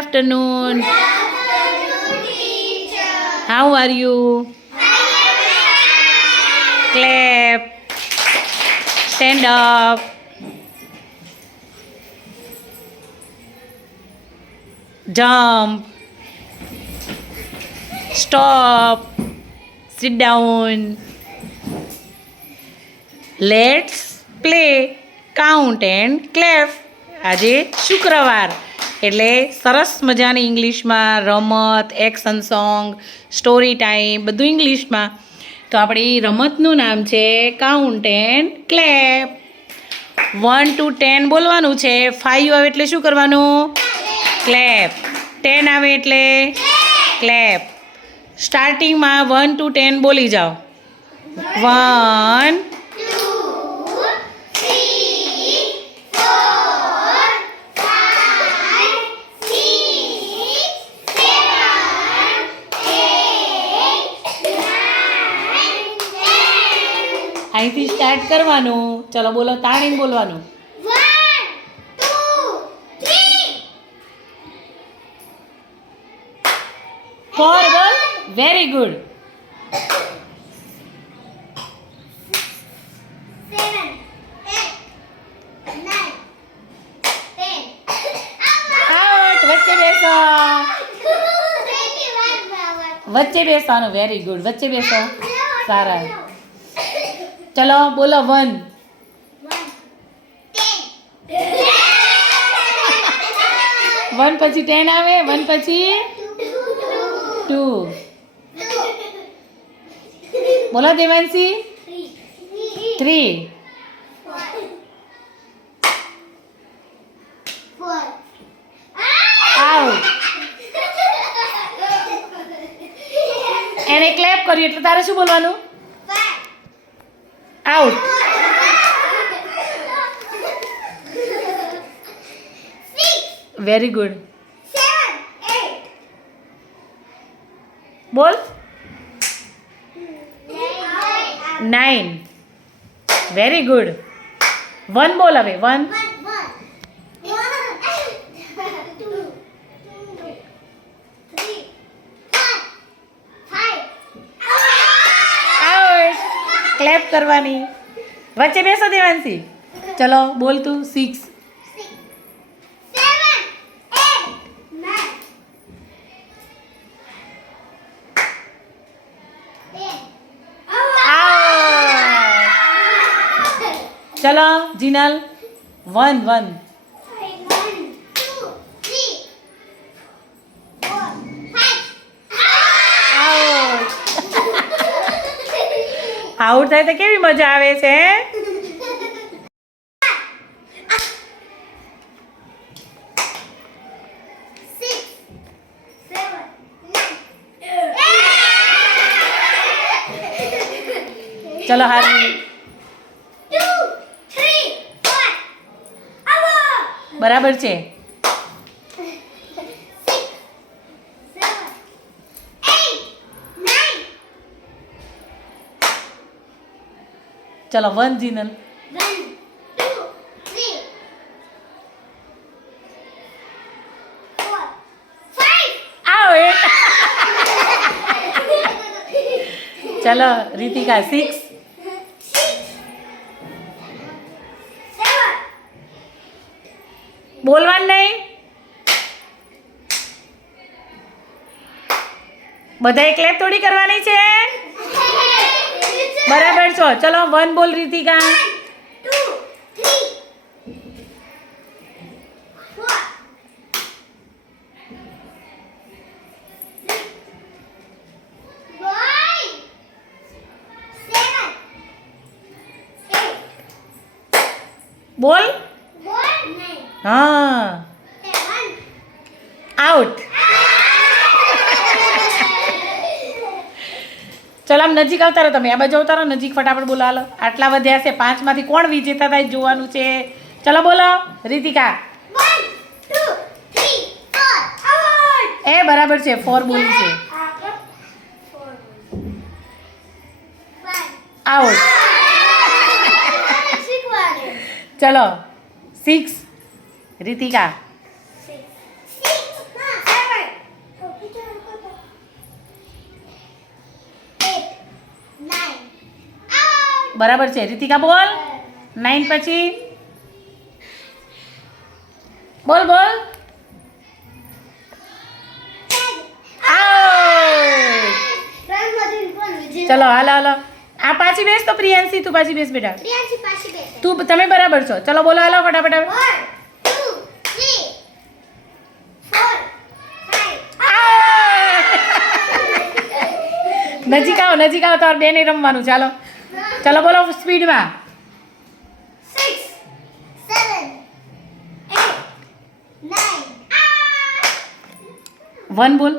afternoon. How are you? Clap. Stand up. Jump. Stop. Sit down. Let's play. Count and clap. આજે શુક્રવાર એટલે સરસ મજાની ઇંગ્લિશમાં રમત, એક્શન સોંગ, સ્ટોરી ટાઈમ બધું ઇંગ્લિશમાં. તો આપણી રમતનું નામ છે કાઉન્ટ એન્ડ ક્લેપ. 1 to 10 બોલવાનું છે. 5 આવે એટલે શું કરવાનું? ક્લેપ. 10 આવે એટલે ક્લેપ. સ્ટાર્ટિંગમાં 1 to 10 બોલી જાઓ. 1 અહીંથી સ્ટાર્ટ કરવાનું. ચલો બોલો, તાળીને બોલવાનું. 4 બોલ. Very good. 8 વચ્ચે બેસો. વચ્ચે બેસવાનું. Very good. વચ્ચે બેસો. સારા. ચલો બોલો 1. 1 પછી 10 આવે. 1 પછી 2. બોલો દેવાંશી. 3. આઉટ. એને ક્લેપ કર્યું એટલે તારે શું બોલવાનું? આઉટ. Very good. બોલ. 9. Very good. 1 બોલ હવે. 1. ક્લેપ કરવાની. વચ્ચે બેસો દેવાંશી. ચલો બોલ તું. 6. ચલો જીનલ. 1. 1. આઉટ થાય તો કેવી મજા આવે છે. ચલો હારી. બરાબર છે. ચલો 1 જીનલ. 1 2 3 4 5. આઉટ. ચલો રીતિકા. 6. 7. બોલવાનું નહીં. બધાએ ક્લેપ થોડી કરવાની છે. બરાબર છો. ચલો 1 બોલ રીતિકા. 2 3 4 બોલ. 9 હા. 7. આઉટ. ચલો આમ નજીક આવતા રહો તમે. આ બાજુ આવતા રહો નજીક. ફટાફટ બોલો. હાલો આટલા વધ્યા છે. 5 માંથી કોણ વિજેતા થાય જોવાનું છે. ચલો બોલો રીતિકા. 1 2 3 4 આઉટ. એ બરાબર છે. 4 બોલી છે. આઉટ. ચલો 6 રીતિકા. 6 બરાબર છે. રીતિકા બોલ. 9 પછી બોલ બોલ. આઉટ. ચલો હાલો હાલો. આ પાછી બેસ તો પ્રિયાંશી તું પાછી બેસ બેટા. પ્રિયાંશી પાછી બેસે. તું તમે બરાબર છો. ચલો બોલો હાલો ફટાફટ. 1 2 3 4 5 નજીક આવો તમારે બેને રમવાનું. ચાલો ચલો બોલો સ્પીડમાં. 6 7 8 9 1 બોલ.